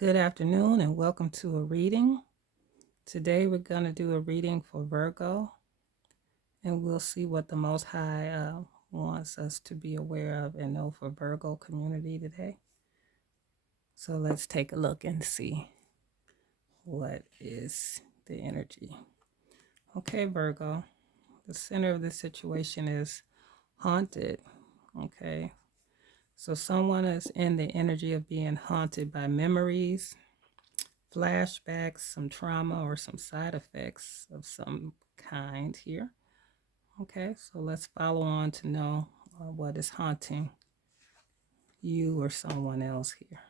Good afternoon and welcome to a reading. Today we're going to do a reading for Virgo and we'll see what the Most High wants us to be aware of and know for Virgo community today. So let's take a look and see what is the energy. Okay, Virgo, the center of the situation is haunted. Okay, so someone is in the energy of being haunted by memories, flashbacks, some trauma, or some side effects of some kind here. Okay, so let's follow on to know what is haunting you or someone else here.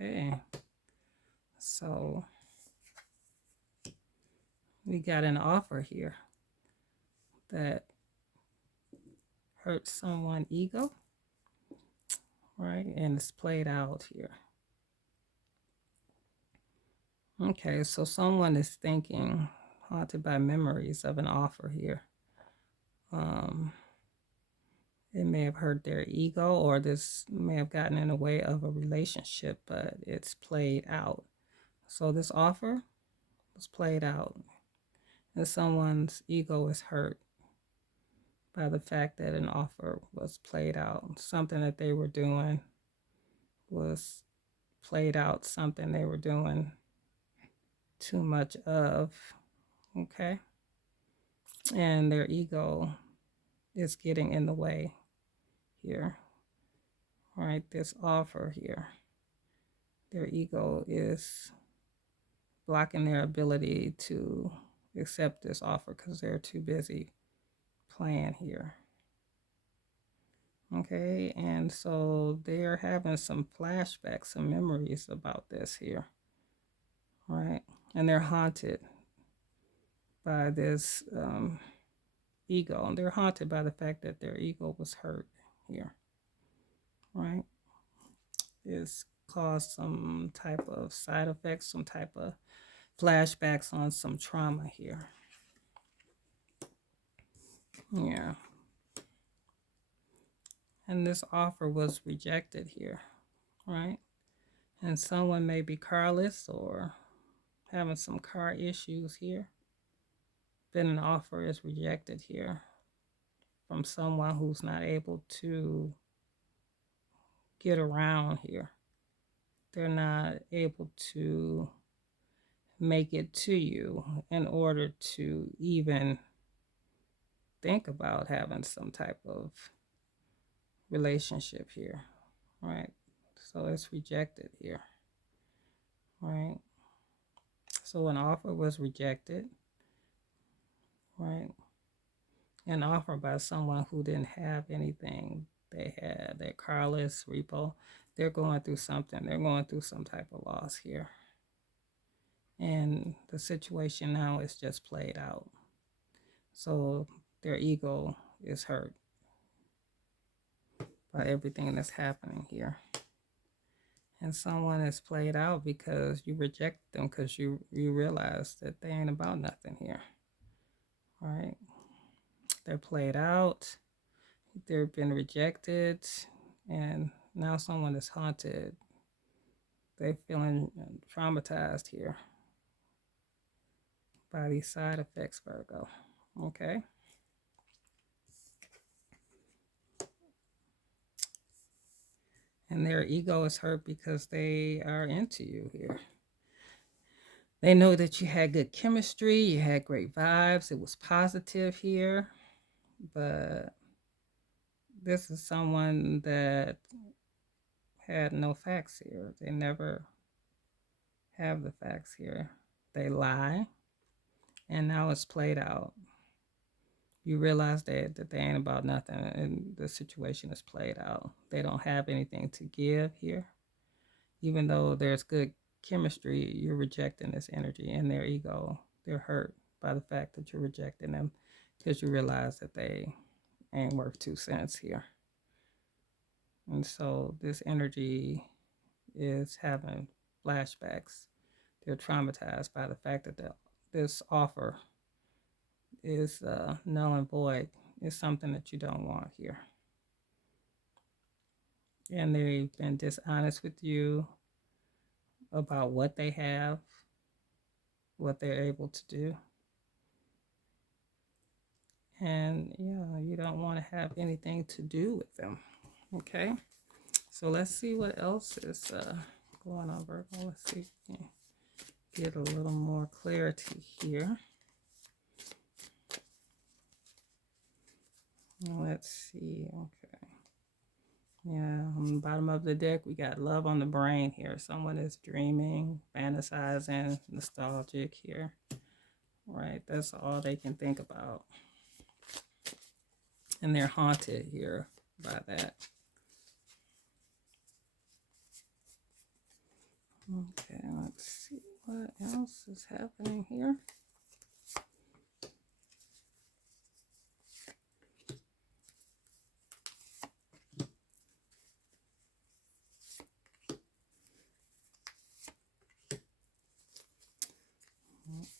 Okay, so we got an offer here that hurts someone's ego, right? And it's played out here. Okay, so someone is thinking, haunted by memories of an offer here. It may have hurt their ego, or this may have gotten in the way of a relationship, but it's played out. So this offer was played out, and someone's ego is hurt by the fact that an offer was played out. Something that they were doing was played out, something they were doing too much of, okay? And their ego is getting in the way here, right? This offer here, their ego is blocking their ability to accept this offer because they're too busy playing here. Okay, and so they're having some flashbacks, some memories about this here, right? And they're haunted by this ego, and they're haunted by the fact that their ego was hurt here, right? It's caused some type of side effects, some type of flashbacks on some trauma here. Yeah. And this offer was rejected here, right? And someone may be carless or having some car issues here. Then an offer is rejected here from someone who's not able to get around here. They're not able to make it to you in order to even think about having some type of relationship here, right? So it's rejected here, right? So an offer was rejected, right? An offer by someone who didn't have anything. They had their carless repo. They're going through something. They're going through some type of loss here. And the situation now is just played out. So their ego is hurt by everything that's happening here. And someone is played out because you reject them because you realize that they ain't about nothing here. Right? They're played out. They've been rejected. And now someone is haunted. They're feeling traumatized here by these side effects, Virgo. Okay? And their ego is hurt because they are into you here. They know that you had good chemistry, you had great vibes, it was positive here, but this is someone that had no facts here. They never have the facts here. They lie, and now it's played out. You realize that they ain't about nothing, and the situation is played out. They don't have anything to give here. Even though there's good chemistry, you're rejecting this energy and their ego. They're hurt by the fact that you're rejecting them because you realize that they ain't worth 2 cents here. And so this energy is having flashbacks. They're traumatized by the fact that this offer is null and void. It's something that you don't want here. And they've been dishonest with you about what they have, what they're able to do. And yeah, you don't want to have anything to do with them. Okay. So let's see what else is going on, Virgo. Let's see if we can get a little more clarity here. Let's see. Okay. Yeah, on the bottom of the deck, we got love on the brain here. Someone is dreaming, fantasizing, nostalgic here. Right? That's all they can think about. And they're haunted here by that. Okay, let's see what else is happening here.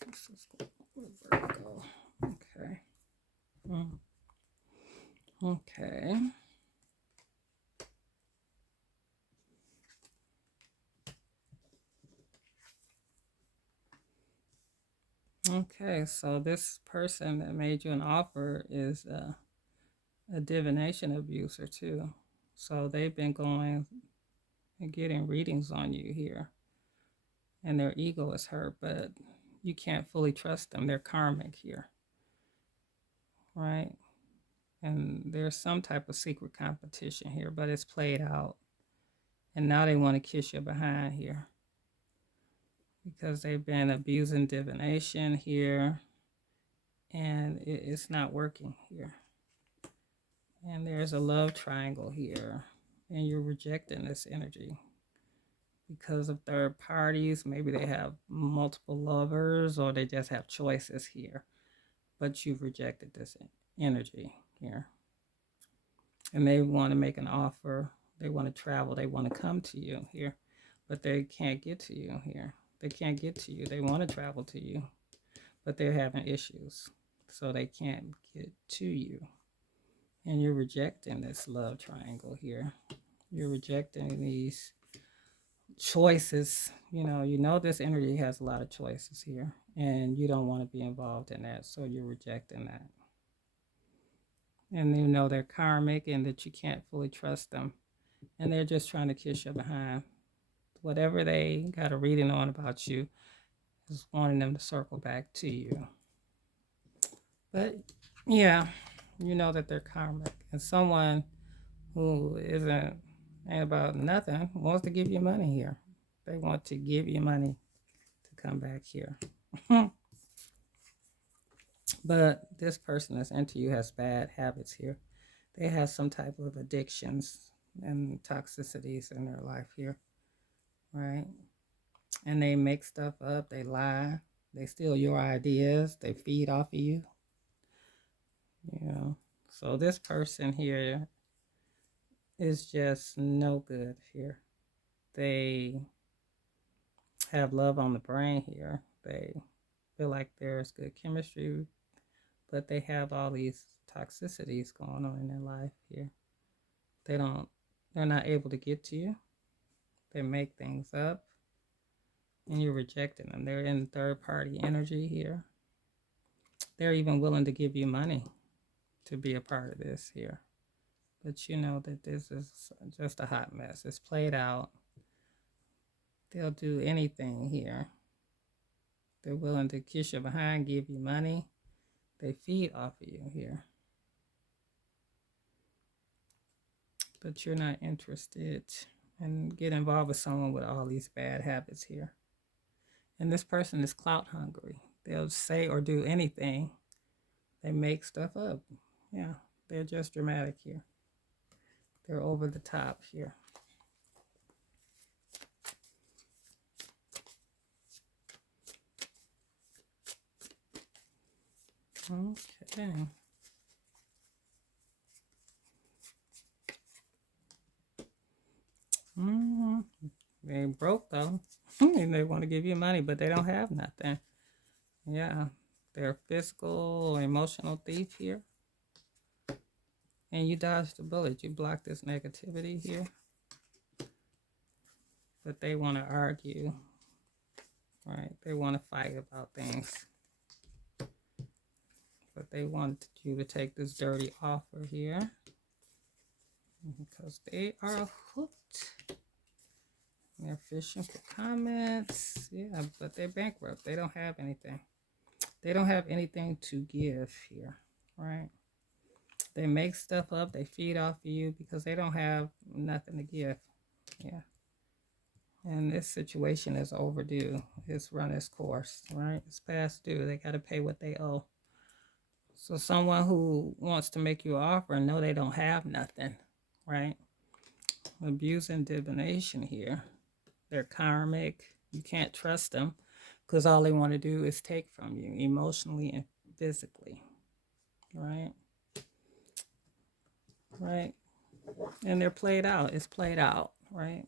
This is with Virgo. Okay. Okay. Okay, so this person that made you an offer is a divination abuser too. So they've been going and getting readings on you here, and their ego is hurt, but you can't fully trust them. They're karmic here, right? And there's some type of secret competition here, but it's played out. And now they want to kiss you behind here because they've been abusing divination here, and it's not working here. And there's a love triangle here, and you're rejecting this energy because of third parties. Maybe they have multiple lovers, or they just have choices here, but you've rejected this energy here. And they want to make an offer, they want to travel, they want to come to you here, but they can't get to you here. They can't get to you. They want to travel to you, but they're having issues, so they can't get to you. And you're rejecting this love triangle here. You're rejecting these choices. You know this energy has a lot of choices here, and you don't want to be involved in that, so you're rejecting that. And you know they're karmic and that you can't fully trust them, and they're just trying to kiss you behind. Whatever they got a reading on about you is wanting them to circle back to you. But yeah, you know that they're karmic, and someone who ain't about nothing wants to give you money here. They want to give you money to come back here. But this person that's into you has bad habits here. They have some type of addictions and toxicities in their life here, right? And they make stuff up, they lie, they steal your ideas, they feed off of you. So this person here is just no good here. They have love on the brain here. They feel like there's good chemistry, but they have all these toxicities going on in their life here. They're not able to get to you. They make things up, and you're rejecting them. They're in third party energy here. They're even willing to give you money to be a part of this here. But you know that this is just a hot mess. It's played out. They'll do anything here. They're willing to kiss you behind, give you money. They feed off of you here. But you're not interested and get involved with someone with all these bad habits here. And this person is clout hungry. They'll say or do anything. They make stuff up. Yeah, they're just dramatic here. They're over the top here. Okay. They broke though. And they want to give you money, but they don't have nothing. Yeah, they're a physical or emotional thief here. And you dodged the bullet. You blocked this negativity here. but they want to argue, right? They want to fight about things, but they want you to take this dirty offer here because they are hooked. They're fishing for comments. Yeah, but they're bankrupt. They don't have anything. They don't have anything to give here, right? They make stuff up. They feed off of you because they don't have nothing to give. Yeah. And this situation is overdue. It's run its course, right? It's past due. They got to pay what they owe. So someone who wants to make you an offer and know they don't have nothing, right? Abuse and divination here. They're karmic. You can't trust them because all they want to do is take from you emotionally and physically, right? Right? And they're played out. It's played out, right?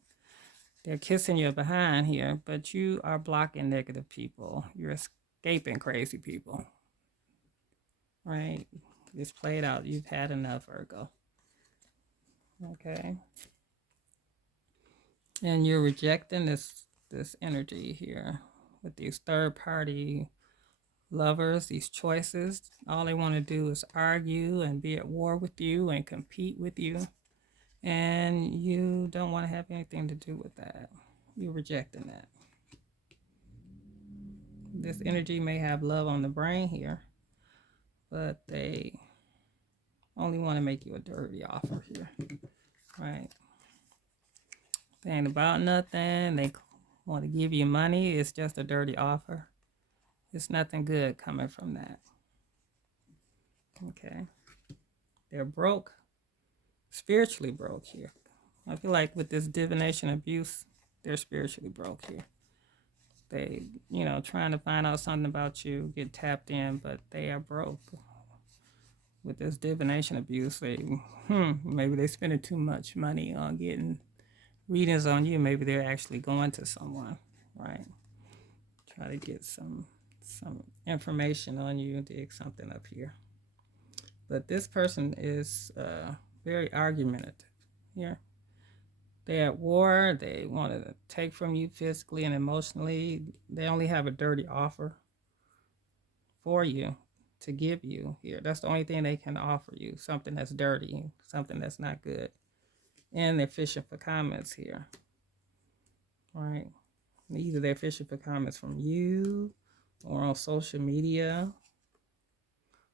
They're kissing your behind here, but you are blocking negative people. You're escaping crazy people, right? It's played out. You've had enough, Virgo. Okay. And you're rejecting this energy here with these third party lovers, these choices. All they want to do is argue and be at war with you and compete with you. And you don't want to have anything to do with that. You're rejecting that. This energy may have love on the brain here, but they only want to make you a dirty offer here, right? They ain't about nothing. They want to give you money. It's just a dirty offer. It's nothing good coming from that. Okay. They're broke, spiritually broke here. I feel like with this divination abuse, they're spiritually broke here. They, trying to find out something about you, get tapped in, but they are broke. With this divination abuse, maybe they're spending too much money on getting readings on you. Maybe they're actually going to someone, right? Try to get some information on you, dig something up here. But this person is very argumentative here. They're at war. They want to take from you physically and emotionally. They only have a dirty offer for you to give you here. That's the only thing they can offer you, something that's dirty, something that's not good. And they're fishing for comments here, right? Either they're fishing for comments from you or on social media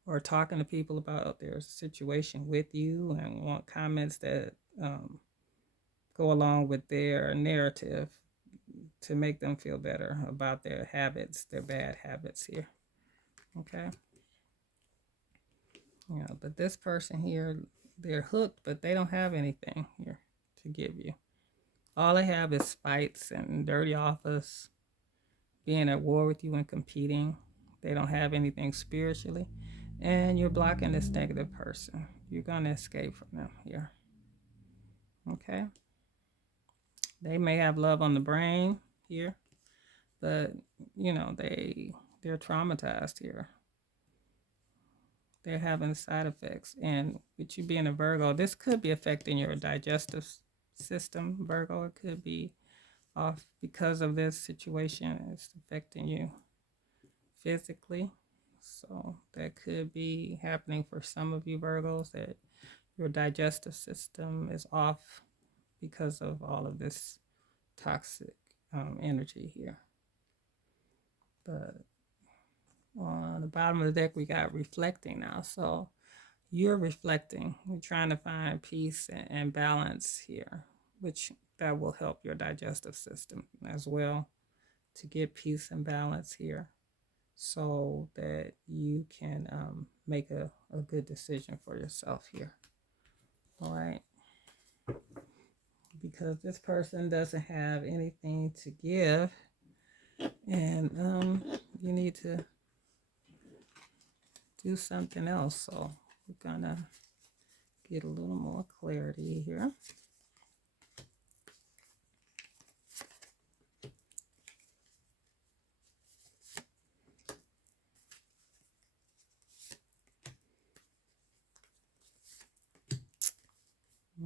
or talking to people about their situation with you and want comments that go along with their narrative to make them feel better about their habits, their bad habits here. Okay? But this person here, they're hooked, but they don't have anything here to give you. All they have is fights and dirty offers, being at war with you and competing. They don't have anything spiritually. And you're blocking this negative person. You're going to escape from them here. Okay? They may have love on the brain here, but, they're traumatized here. They're having side effects. And with you being a Virgo, this could be affecting your digestive system, Virgo. It could be off because of this situation. It's affecting you physically. So that could be happening for some of you Virgos, that your digestive system is off because of all of this toxic energy here. But on the bottom of the deck, we got reflecting now. So you're reflecting. You're trying to find peace and balance here, which that will help your digestive system as well to get peace and balance here so that you can make a good decision for yourself here. All right. Because this person doesn't have anything to give, and you need to do something else. So we're gonna get a little more clarity here.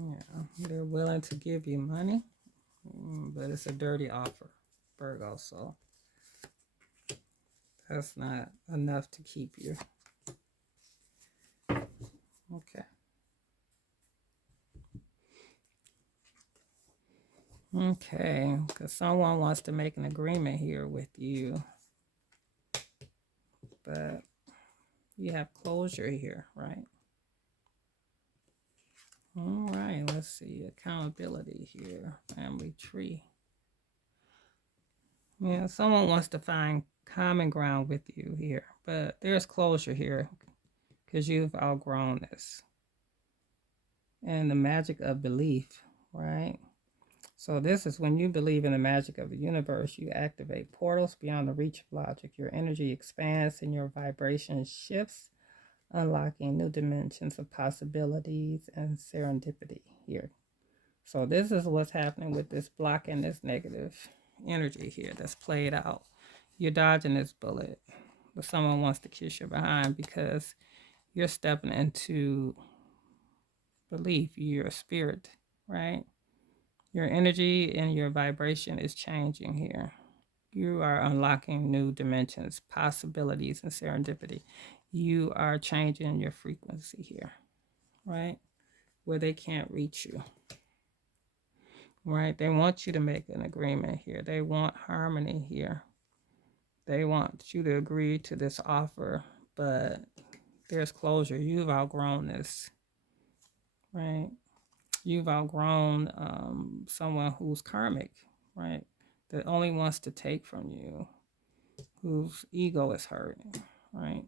Yeah, they're willing to give you money, But it's a dirty offer, Virgo, so that's not enough to keep you. Okay. Okay, because someone wants to make an agreement here with you, but you have closure here, right? All right, let's see. Accountability here, family tree. Yeah, someone wants to find common ground with you here, but there's closure here because you've outgrown this. And the magic of belief, right? So this is when you believe in the magic of the universe, you activate portals beyond the reach of logic. Your energy expands and your vibration shifts, unlocking new dimensions of possibilities and serendipity here. So this is what's happening with this blocking this negative energy here that's played out. You're dodging this bullet, but someone wants to kiss your behind because you're stepping into belief, your spirit, right? Your energy and your vibration is changing here. You are unlocking new dimensions, possibilities, and serendipity. You are changing your frequency here, right? Where they can't reach you, right? They want you to make an agreement here. They want harmony here. They want you to agree to this offer, but there's closure. You've outgrown this, right? You've outgrown someone who's karmic, right? That only wants to take from you, whose ego is hurt, right?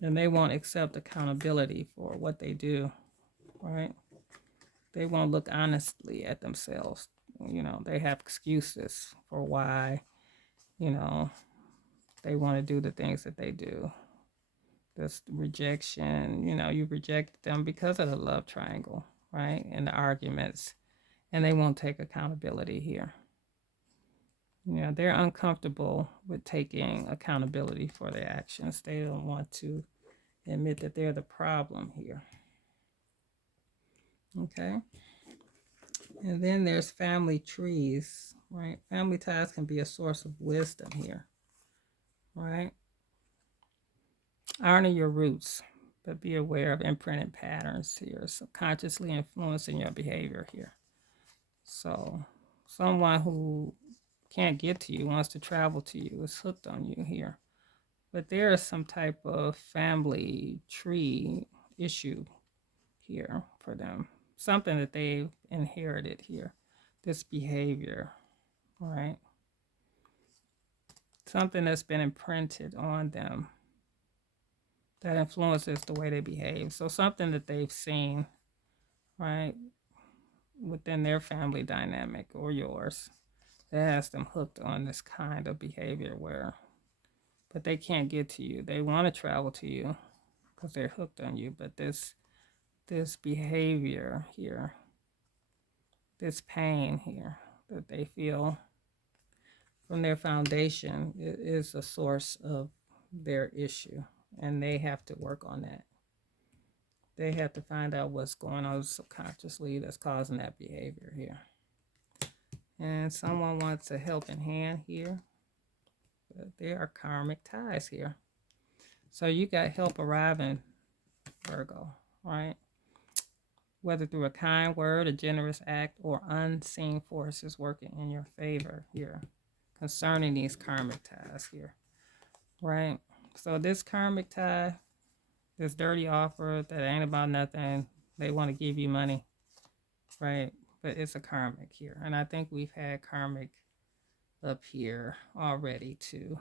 And they won't accept accountability for what they do, right? They won't look honestly at themselves. You know, they have excuses for why, you know, they want to do the things that they do. This rejection, you know, you reject them because of the love triangle, right? And the arguments, and they won't take accountability here. You know, they're uncomfortable with taking accountability for their actions. They don't want to admit that they're the problem here. Okay. And then there's family trees, right? Family ties can be a source of wisdom here, right? Honor your roots, but be aware of imprinted patterns here, subconsciously influencing your behavior here. So, someone who can't get to you, wants to travel to you, is hooked on you here. But there is some type of family tree issue here for them, something that they've inherited here, this behavior, right? Something that's been imprinted on them that influences the way they behave. So something that they've seen, right, within their family dynamic or yours that has them hooked on this kind of behavior where, but they can't get to you. They want to travel to you because they're hooked on you, but this behavior here, this pain here that they feel from their foundation is a source of their issue, and they have to work on that. They have to find out what's going on subconsciously that's causing that behavior here. And someone wants a helping hand here, but there are karmic ties here. So you got help arriving, Virgo, right? Whether through a kind word, a generous act, or unseen forces working in your favor here concerning these karmic ties here, right? So this karmic tie, this dirty offer that ain't about nothing, they want to give you money, right? But it's a karmic here. And I think we've had karmic up here already too.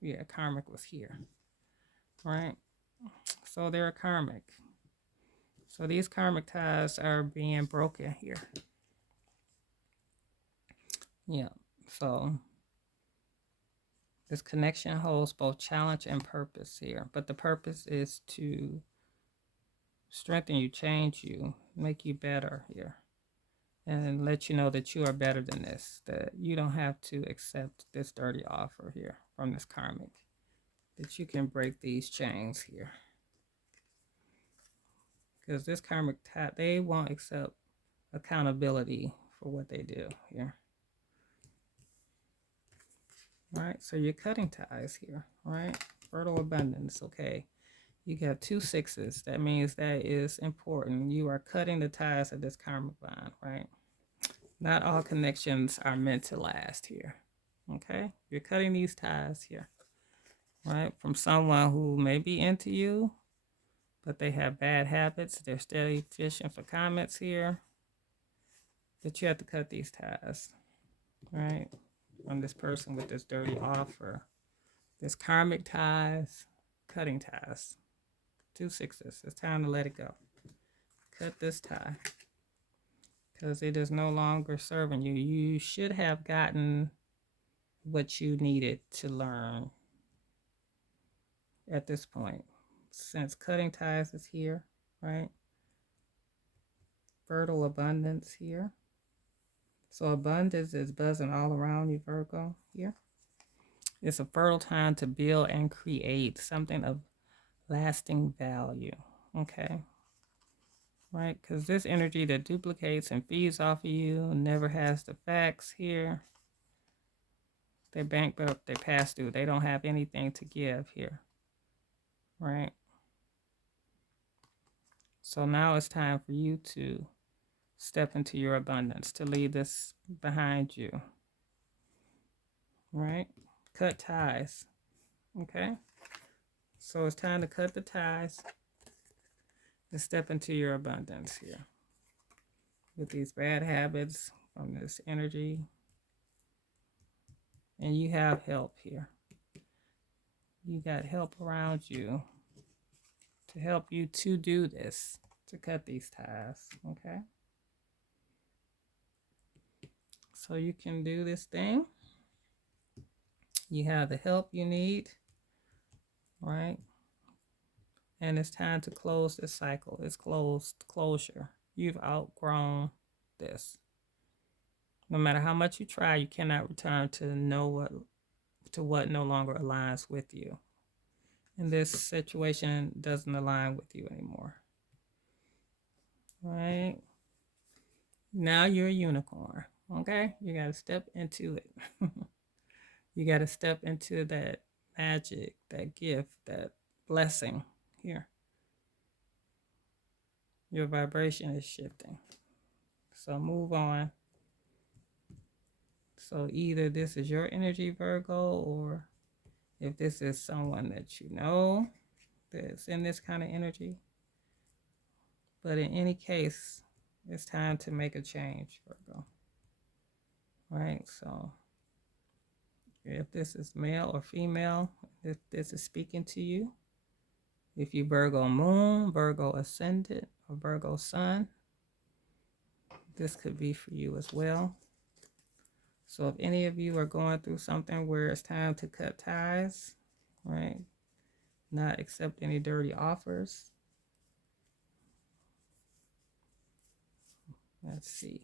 Yeah, karmic was here, right? So they're a karmic. So these karmic ties are being broken here. Yeah. So this connection holds both challenge and purpose here. But the purpose is to strengthen you, change you, make you better here, and let you know that you are better than this, that you don't have to accept this dirty offer here from this karmic, that you can break these chains here. Because this karmic, they won't accept accountability for what they do here. All right, so you're cutting ties here, all right? Fertile abundance, okay. You got 2 6s. That means that is important. You are cutting the ties of this karmic bond, right? Not all connections are meant to last here, okay? You're cutting these ties here, right? From someone who may be into you, but they have bad habits. They're steady fishing for comments here. But you have to cut these ties, right? From this person with this dirty offer. This karmic ties, cutting ties. 2 6s. It's time to let it go. Cut this tie. Because it is no longer serving you. You should have gotten what you needed to learn at this point. Since cutting ties is here, right? Fertile abundance here. So abundance is buzzing all around you, Virgo, here. It's a fertile time to build and create something of lasting value, okay? Right, because this energy that duplicates and feeds off of you never has the facts here. They bankrupt, they pass through. They don't have anything to give here, right? So now it's time for you to step into your abundance, to leave this behind you, right? Cut ties, okay? So it's time to cut the ties and step into your abundance here with these bad habits from this energy. And you have help here. You got help around you to help you to do this, to cut these ties, okay? So you can do this thing. You have the help you need, right? And it's time to close this cycle. It's closure. You've outgrown this. No matter how much you try, you cannot return to what no longer aligns with you. And this situation doesn't align with you anymore. Right? Now you're a unicorn. Okay? You got to step into it. You got to step into that magic, that gift, that blessing here. Your vibration is shifting. So move on. So either this is your energy, Virgo, or if this is someone that you know that's in this kind of energy. But in any case, it's time to make a change, Virgo. Right? So if this is male or female, if this is speaking to you, if you Virgo moon, Virgo ascendant, or Virgo sun, this could be for you as well. So if any of you are going through something where it's time to cut ties, right? Not accept any dirty offers. Let's see.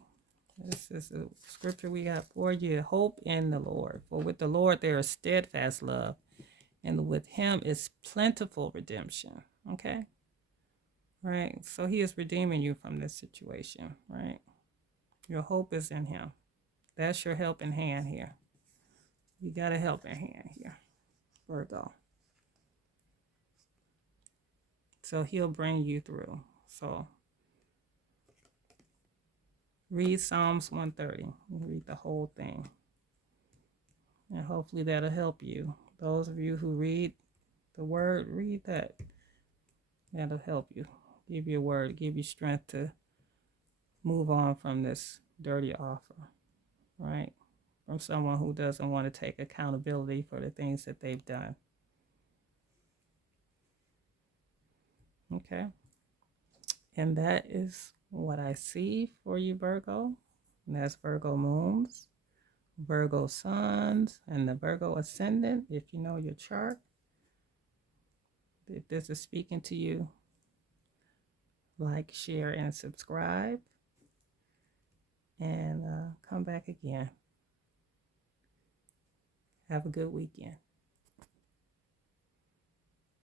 This is a scripture we got for you. Hope in the Lord. For with the Lord there is steadfast love, and with him is plentiful redemption. Okay? Right? So he is redeeming you from this situation, right? Your hope is in him. That's your helping hand here. You got a helping hand here, Virgo. So he'll bring you through. So read Psalms 130. Read the whole thing. And hopefully that'll help you. Those of you who read the word, read that. That'll help you. Give you a word. Give you strength to move on from this dirty offer. Right? From someone who doesn't want to take accountability for the things that they've done. Okay? And that is what I see for you, Virgo. And that's Virgo moons, Virgo suns, and the Virgo ascendant, if you know your chart. If this is speaking to you, like, share, and subscribe. And come back again. Have a good weekend.